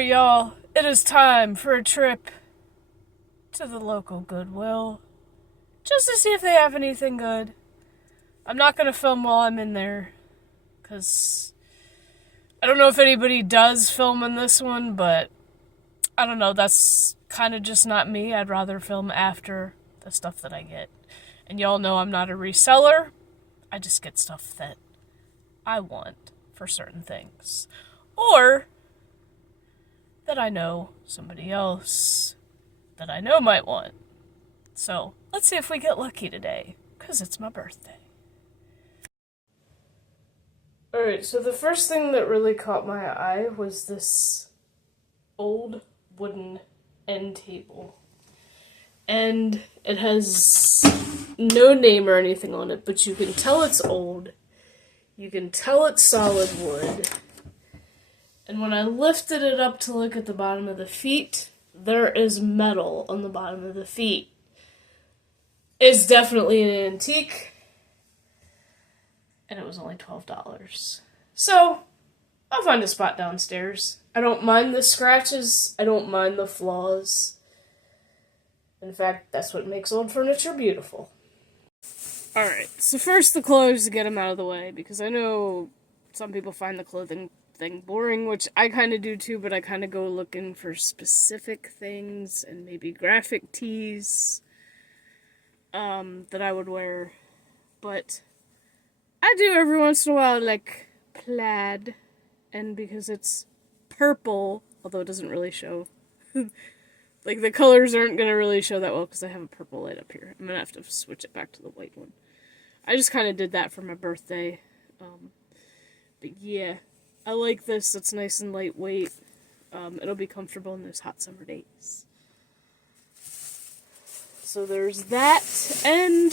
Alright, y'all. It is time for a trip to the local Goodwill. Just to see if they have anything good. I'm not gonna film while I'm in there. Because I don't know if anybody does film in this one, but I don't know. That's kind of just not me. I'd rather film after the stuff that I get. And y'all know I'm not a reseller. I just get stuff that I want for certain things. Or that I know somebody else that I know might want. So, let's see if we get lucky today, because it's my birthday. Alright, so the first thing that really caught my eye was this old wooden end table. And it has no name or anything on it, but you can tell it's old. You can tell it's solid wood. And when I lifted it up to look at the bottom of the feet, there is metal on the bottom of the feet. It's definitely an antique. And it was only $12. So, I'll find a spot downstairs. I don't mind the scratches. I don't mind the flaws. In fact, that's what makes old furniture beautiful. Alright, so first the clothes to get them out of the way, because I know some people find the clothing thing boring, which I kind of do too, but I kind of go looking for specific things and maybe graphic tees that I would wear. But I do every once in a while like plaid, and because it's purple, although it doesn't really show, like the colors aren't going to really show that well because I have a purple light up here. I'm going to have to switch it back to the white one. I just kind of did that for my birthday. But yeah, I like this. It's nice and lightweight. It'll be comfortable in those hot summer days. So there's that. And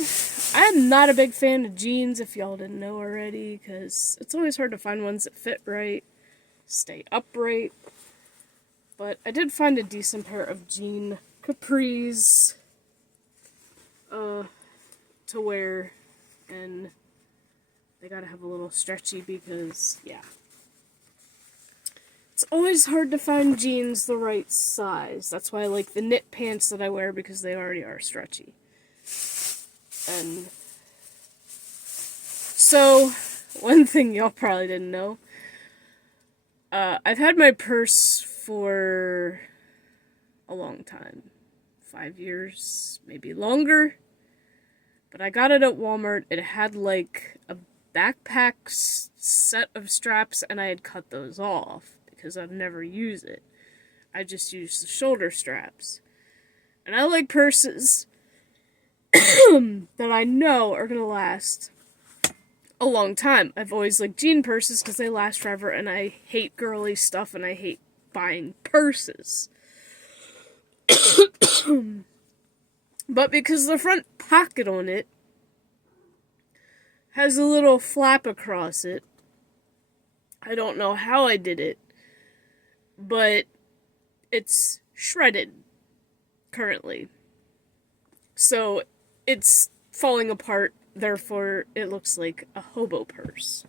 I'm not a big fan of jeans, if y'all didn't know already, because it's always hard to find ones that fit right, stay upright. But I did find a decent pair of jean capris to wear, and they gotta have a little stretchy because, yeah. It's always hard to find jeans the right size. That's why I like the knit pants that I wear, because they already are stretchy. And so, one thing y'all probably didn't know, I've had my purse for a long time. 5 years, maybe longer. But I got it at Walmart. It had like a backpack set of straps, and I had cut those off because I've never used it. I just used the shoulder straps. And I like purses that I know are going to last a long time. I've always liked jean purses because they last forever, and I hate girly stuff, and I hate buying purses. But because the front pocket on it has a little flap across it, I don't know how I did it, but it's shredded currently. So it's falling apart, therefore it looks like a hobo purse.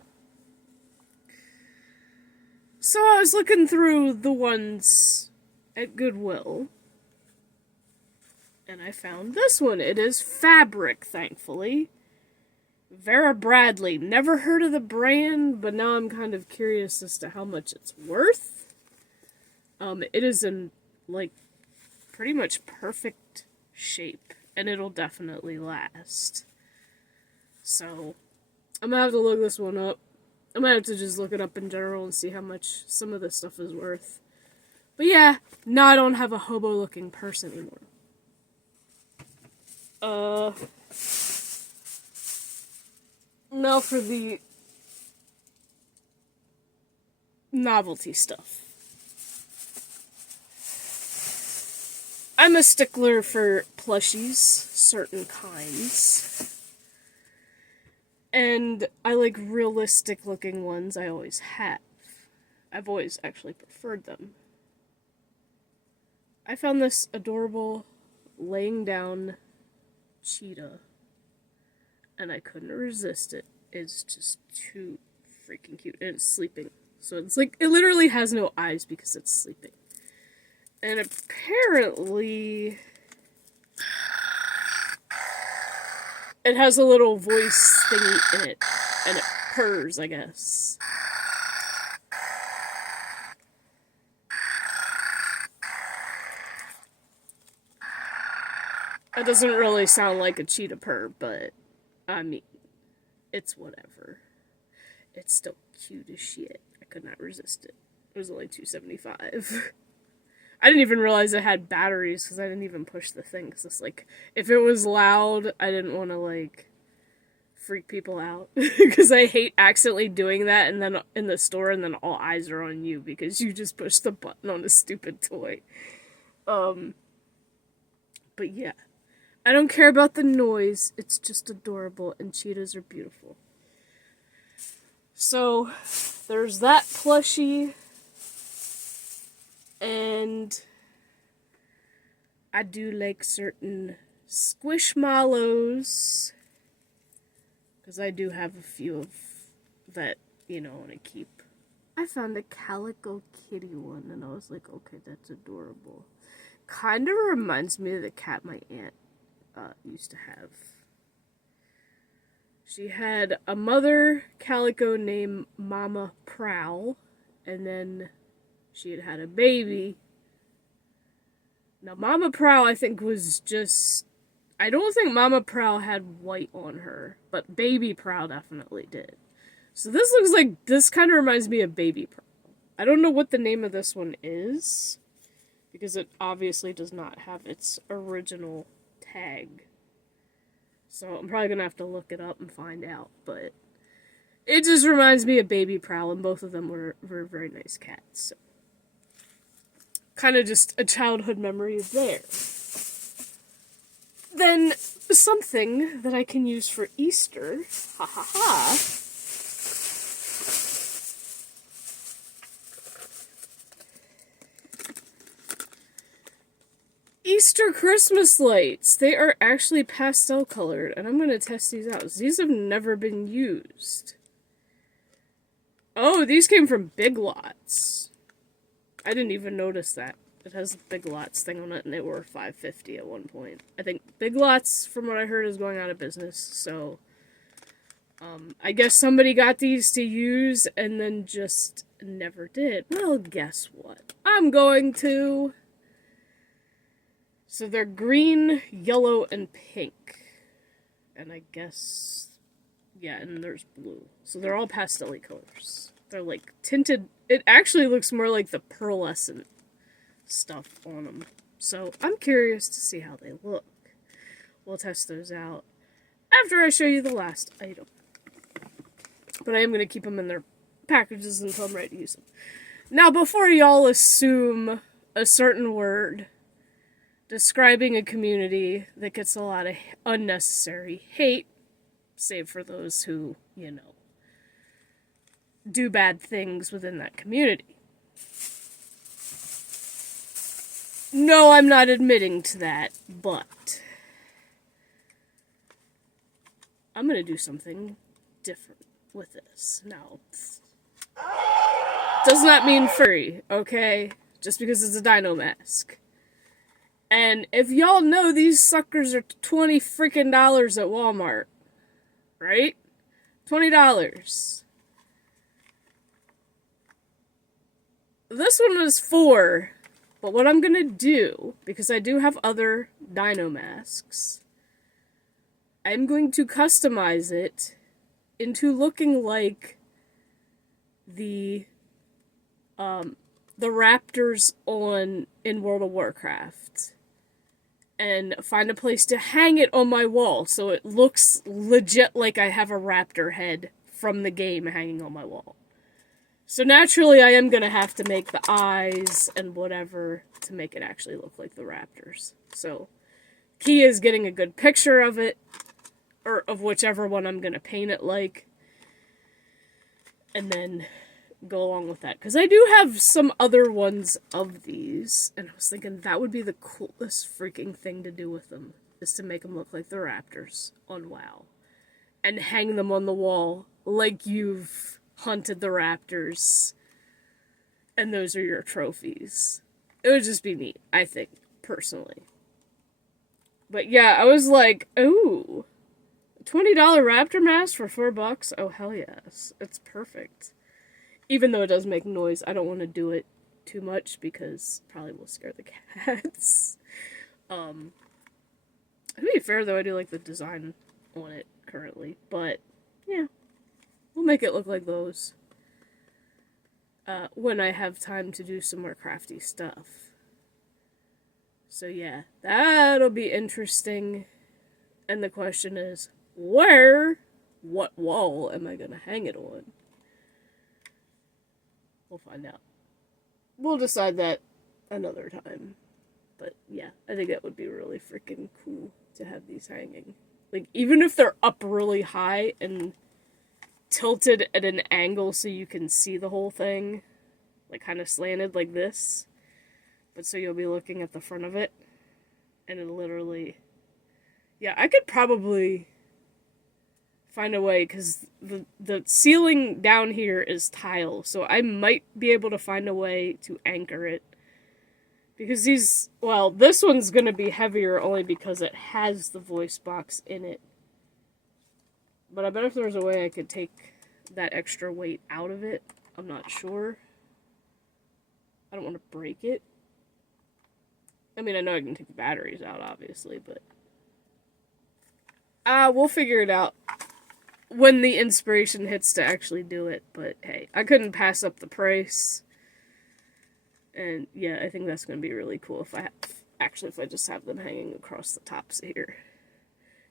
So I was looking through the ones at Goodwill, and I found this one. It is fabric, thankfully. Vera Bradley. Never heard of the brand, but now I'm kind of curious as to how much it's worth. It is in, like, pretty much perfect shape, and it'll definitely last. So, I'm gonna have to look this one up. I'm gonna have to just look it up in general and see how much some of this stuff is worth. But yeah, now I don't have a hobo-looking purse anymore. Now for the novelty stuff. I'm a stickler for plushies, certain kinds. And I like realistic looking ones, I always have. I've always actually preferred them. I found this adorable laying down cheetah, and I couldn't resist it. It's just too freaking cute, and it's sleeping. So it's like, it literally has no eyes because it's sleeping. And apparently it has a little voice thingy in it. And it purrs, I guess. It doesn't really sound like a cheetah purr, but I mean, it's whatever. It's still cute as shit. I could not resist it. It was only $2.75. I didn't even realize it had batteries because I didn't even push the thing. Because it's like, if it was loud, I didn't want to, like, freak people out. Because I hate accidentally doing that and then in the store and then all eyes are on you because you just pushed the button on a stupid toy. But yeah. I don't care about the noise. It's just adorable and cheetahs are beautiful. So, there's that plushie. And I do like certain squishmallows. Because I do have a few of that, I want to keep. I found a calico kitty one and I was like, okay, that's adorable. Kind of reminds me of the cat my aunt used to have. She had a mother calico named Mama Prowl. And then she had a baby. Now, Mama Prowl, I think, was just... I don't think Mama Prowl had white on her, but Baby Prowl definitely did. So this looks like... This kind of reminds me of Baby Prowl. I don't know what the name of this one is, because it obviously does not have its original tag. So I'm probably going to have to look it up and find out, but... It just reminds me of Baby Prowl, and both of them were very nice cats, so... Kind of just a childhood memory there. Then, something that I can use for Easter, ha ha ha, Easter Christmas lights. They are actually pastel colored, and I'm going to test these out. These have never been used. Oh, these came from Big Lots. I didn't even notice that. It has the Big Lots thing on it, and they were $5.50 at one point. I think Big Lots, from what I heard, is going out of business, so... I guess somebody got these to use, and then just never did. Well, guess what? I'm going to... So they're green, yellow, and pink. And I guess... Yeah, and there's blue. So they're all pastel-y colors. They're, like, tinted... It actually looks more like the pearlescent stuff on them. So, I'm curious to see how they look. We'll test those out after I show you the last item. But I am going to keep them in their packages until I'm ready to use them. Now, before y'all assume a certain word describing a community that gets a lot of unnecessary hate, save for those who, do bad things within that community. No, I'm not admitting to that, but I'm gonna do something different with this. Now, does not mean furry, okay? Just because it's a dino mask. And if y'all know, these suckers are $20 freaking at Walmart, right? $20. This one was $4, but what I'm gonna do, because I do have other dino masks, I'm going to customize it into looking like the raptors in World of Warcraft, and find a place to hang it on my wall so it looks legit like I have a raptor head from the game hanging on my wall. So naturally, I am going to have to make the eyes and whatever to make it actually look like the raptors. So, key is getting a good picture of it, or of whichever one I'm going to paint it like, and then go along with that. Because I do have some other ones of these, and I was thinking that would be the coolest freaking thing to do with them, is to make them look like the raptors on WoW. And hang them on the wall like you've hunted the raptors, and those are your trophies. It would just be neat, I think, personally. But yeah, I was like, ooh, $20 raptor mask for $4? Oh, hell yes. It's perfect. Even though it does make noise, I don't want to do it too much because probably will scare the cats. To be fair though, I do like the design on it currently, but yeah, we'll make it look like those when I have time to do some more crafty stuff. So yeah, that'll be interesting. And the question is, what wall am I gonna hang it on? We'll find out. We'll decide that another time. But yeah, I think that would be really freaking cool to have these hanging. Like, even if they're up really high and tilted at an angle so you can see the whole thing, like kind of slanted like this, but so you'll be looking at the front of it, and it'll literally... Yeah, I could probably find a way, because the ceiling down here is tile, so I might be able to find a way to anchor it. Because these, well, this one's gonna be heavier only because it has the voice box in it. But I bet if there was a way I could take that extra weight out of it, I'm not sure. I don't want to break it. I mean, I know I can take the batteries out, obviously, but... we'll figure it out when the inspiration hits to actually do it, but hey, I couldn't pass up the price. And yeah, I think that's going to be really cool if I just have them hanging across the tops here.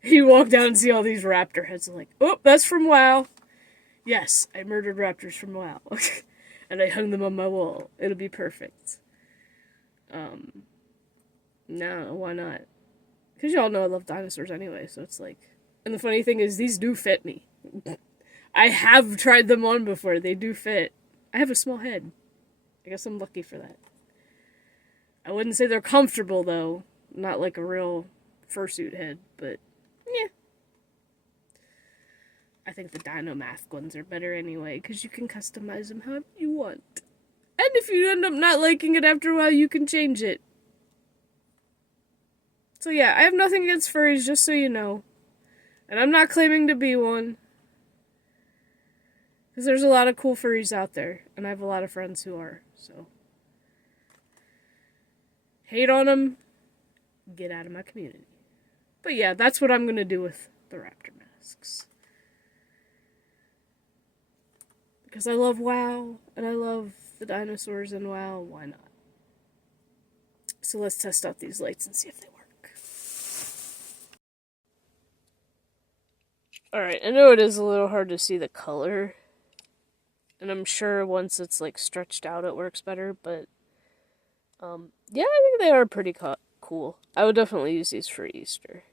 You walk down and see all these raptor heads, and like, oh, that's from WoW. Yes, I murdered raptors from WoW. And I hung them on my wall. It'll be perfect. No, why not? Because y'all know I love dinosaurs anyway, so it's like... And the funny thing is, these do fit me. I have tried them on before. They do fit. I have a small head. I guess I'm lucky for that. I wouldn't say they're comfortable, though. Not like a real fursuit head, but yeah. I think the Dino Mask ones are better anyway, because you can customize them however you want. And if you end up not liking it after a while, you can change it. So yeah, I have nothing against furries, just so you know. And I'm not claiming to be one. Because there's a lot of cool furries out there. And I have a lot of friends who are, so. Hate on them. Get out of my community. But yeah, that's what I'm going to do with the raptor masks. Because I love WoW. And I love the dinosaurs in WoW. Why not? So let's test out these lights and see if they work. Alright, I know it is a little hard to see the color. And I'm sure once it's like stretched out it works better, but yeah, I think they are pretty cool. I would definitely use these for Easter.